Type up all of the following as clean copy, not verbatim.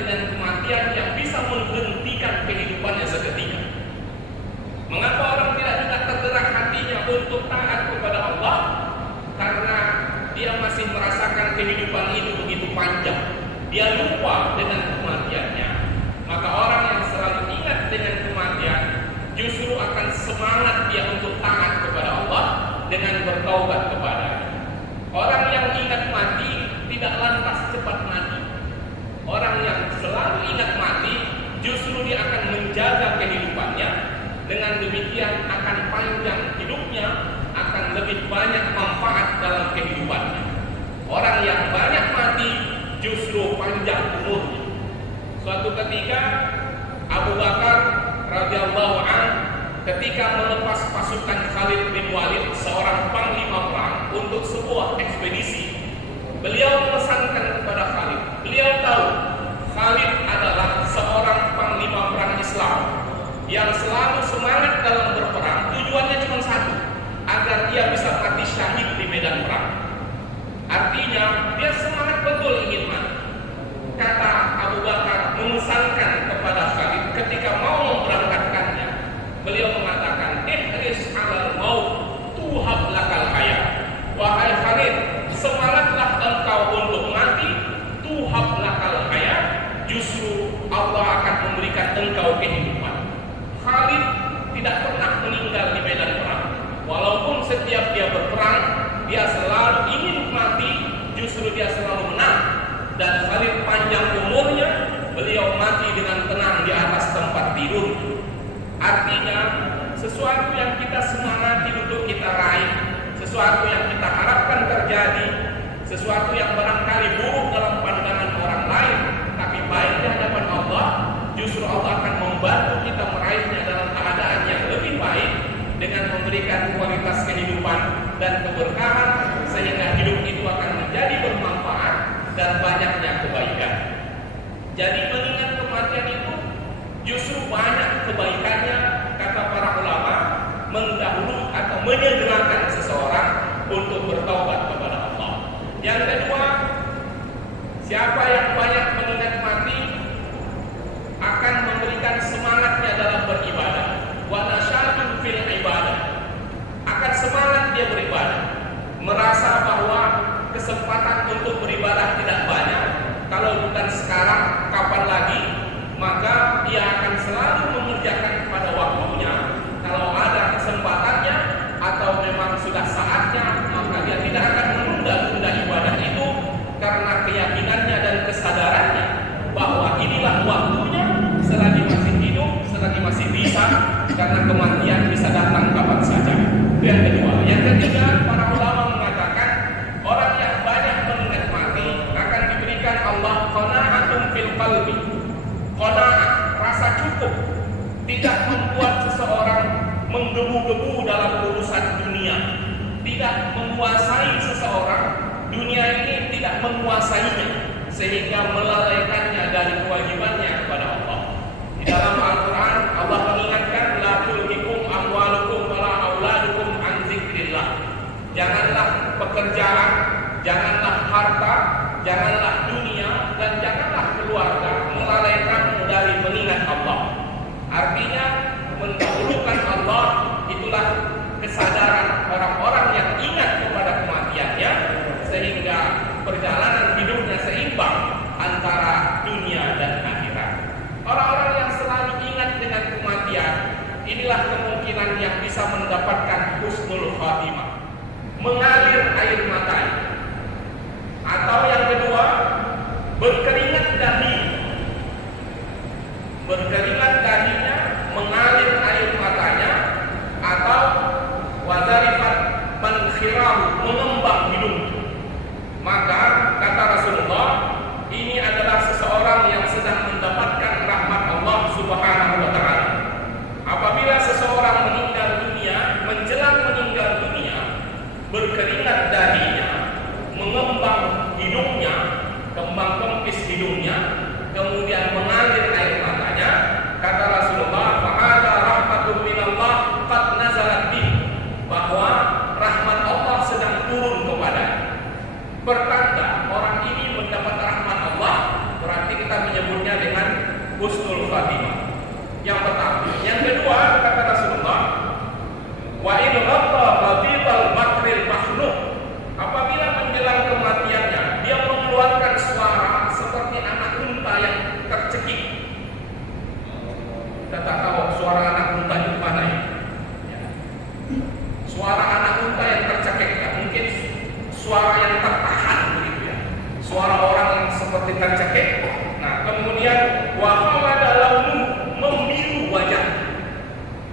dengan kematian yang bisa menghentikan kehidupannya seketika. Mengapa orang tidak juga tergerak hatinya untuk taat kepada Allah? Karena dia masih merasakan kehidupan itu begitu panjang. Dia lupa dengan kematiannya. Maka orang yang selalu ingat dengan kematian justru akan semangat dia untuk taat kepada Allah dengan bertaubat kepada-Nya. Orang yang ingat mati tidak lantas cepat mati. Orang yang selalu ingat mati justru dia akan menjaga kehidupannya. Dengan demikian akan panjang hidupnya, akan lebih banyak manfaat dalam kehidupannya. Orang yang banyak mati justru panjang umurnya. Suatu ketika Abu Bakar radhiyallahu anhu ketika melepas pasukan Khalid bin Walid, seorang panglima perang, untuk sebuah ekspedisi, beliau memesankan kepada Khalid. Beliau tahu Khalid adalah seorang panglima perang Islam yang selalu semangat dalam berperang. Tujuannya cuma satu, agar dia bisa mati syahid di medan perang. Artinya dia semangat betul ingin mati. Kata Abu Bakar memesankan kepada Khalid ketika mau memberangkatkannya, beliau mengatakan, ihris alal maut tuhab lakal hayat. Wahai Khalid, semangatlah engkau untuk mati, tuhab lakal hayat, justru Allah akan memberikan engkau kehidupan. Khalid tidak pernah meninggal di medan perang. Walaupun setiap dia berperang, dia selalu ingin mati, justru dia selalu menang. Dan Khalid panjang umurnya, beliau mati dengan tenang di atas tempat tidur. Artinya, sesuatu yang kita semangati untuk kita raih, sesuatu yang kita harapkan terjadi, sesuatu yang barangkali buruk dalam pandangan orang lain, tapi baik di hadapan Allah, justru Allah akan membantu kita meraihnya dalam keadaan yang lebih baik dengan memberikan kualitas kehidupan dan keberkahan, sehingga hidup itu akan menjadi bermanfaat dan banyaknya kebaikan. Jadi mengingat kematian itu justru banyak kebaikannya, kata para ulama, mendahului atau menyegerakan seseorang untuk bertaubat kepada Allah. Yang kedua, siapa yang banyak mengingat mati akan memberikan semangatnya dalam beribadah. Wa nasyatun fil ibadah, akan semangat dia beribadah, merasa bahwa kesempatan untuk beribadah tidak banyak, kalau bukan sekarang kapan lagi, maka dia akan selalu mengerjakan pada waktunya. Kalau ada kesempatannya atau memang sudah saatnya, maka dia tidak akan menunda-tunda ibadah itu, karena keyakinannya dan kesadarannya bahwa inilah waktunya, selagi masih hidup, selagi masih bisa, karena kematian bisa datang kapan saja. Itu yang kedua. Yang ketiga, para ulama mengatakan orang yang banyak mengingat mati akan diberikan Allah qanaatun fil qalbi. Qanaat, rasa cukup, tidak membuat seseorang menggebu-gebu dalam urusan dunia, tidak menguasai seseorang, dunia ini tidak menguasainya, sehingga melalaikannya dari kewajibannya kepada Allah. Di dalam Al-Quran Allah mengingatkan, la tulhikum amwalukum wala auladukum an dzikrillah. Janganlah pekerjaan, janganlah harta, janganlah dunia, dan janganlah keluarga melalaikanmu dari mengingat Allah. Artinya mendahulukan Allah, itulah kesadaran orang-orang yang ingat kepada kematiannya, sehingga perjalanan hidupnya seimbang antara dunia dan akhirat. Orang-orang yang selalu ingat dengan kematian, inilah kemungkinan yang bisa mendapatkan husnul khatimah, mengalir air matanya. Atau yang kedua, berkeringat dahi, berkeringat dahinya, mengalir air matanya, atau wadarifat mankhirahu, mengembang hidungnya. Maka kata Rasulullah, ini adalah seseorang yang sedang mendapatkan rahmat Allah Subhanahu wa ta'ala. Apabila seseorang meninggal dunia, menjelang meninggal dunia, berkeringat dahinya, mengembang hidungnya, kembang kempis hidungnya, kemudian mengalir air matanya, tercekik. Nah, kemudian wa khamada launu, membiru wajah.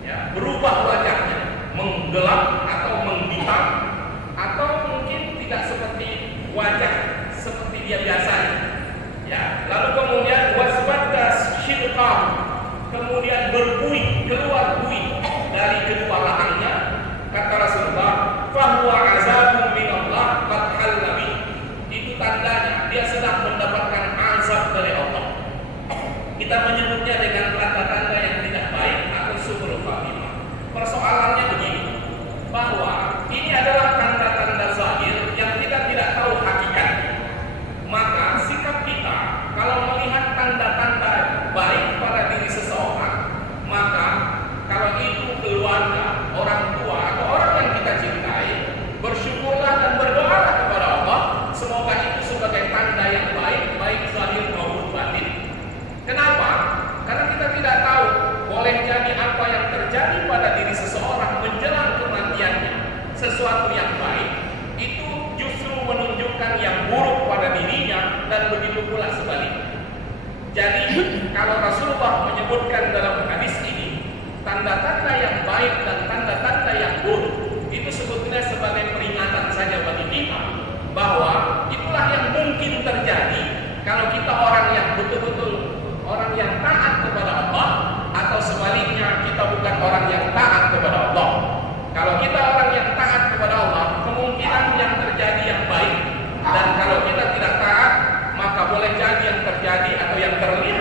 Ya, berubah wajahnya, menggelap atau menghitam, atau mungkin tidak seperti wajah seperti dia biasanya. Ya, lalu kemudian waswadda syidqah, kemudian berbuih, keluar buih dari kedua rahangnya. Kata Rasulullah, fahuwa azabun minallah qad halla bih. Itu tandanya dia sedang mendapatkan azab dari Allah. Kita menyebutnya dengan tanda-tanda yang tidak baik atau su'ul khatimah. Persoalannya begini, bahwa ini adalah tanda-tanda zahir yang kita tidak tahu hakikatnya. Maka sikap kita kalau melihat tanda-tanda baik pada diri seseorang, maka kalau itu keluarga, orang tua atau orang yang kita cintai, bersyukurlah dan berdoalah kepada Allah, semoga itu sebagai tanda yang baik, baik zahir maupun batin. Kenapa? Karena kita tidak tahu, boleh jadi apa yang terjadi pada diri seseorang menjelang kematiannya, sesuatu yang baik itu justru menunjukkan yang buruk pada dirinya, dan begitu pula sebaliknya. Jadi kalau Rasulullah menyebutkan dalam hadis ini tanda-tanda yang baik dan tanda-tanda yang buruk, itu sebetulnya sebagai peringatan saja bagi kita bahwa itulah yang mungkin terjadi kalau kita orang yang betul-betul orang yang taat kepada Allah, atau sebaliknya kita bukan orang yang taat kepada Allah. Kalau kita orang yang taat kepada Allah, kemungkinan yang terjadi yang baik, dan kalau kita tidak taat, maka boleh jadi yang terjadi atau yang terlihat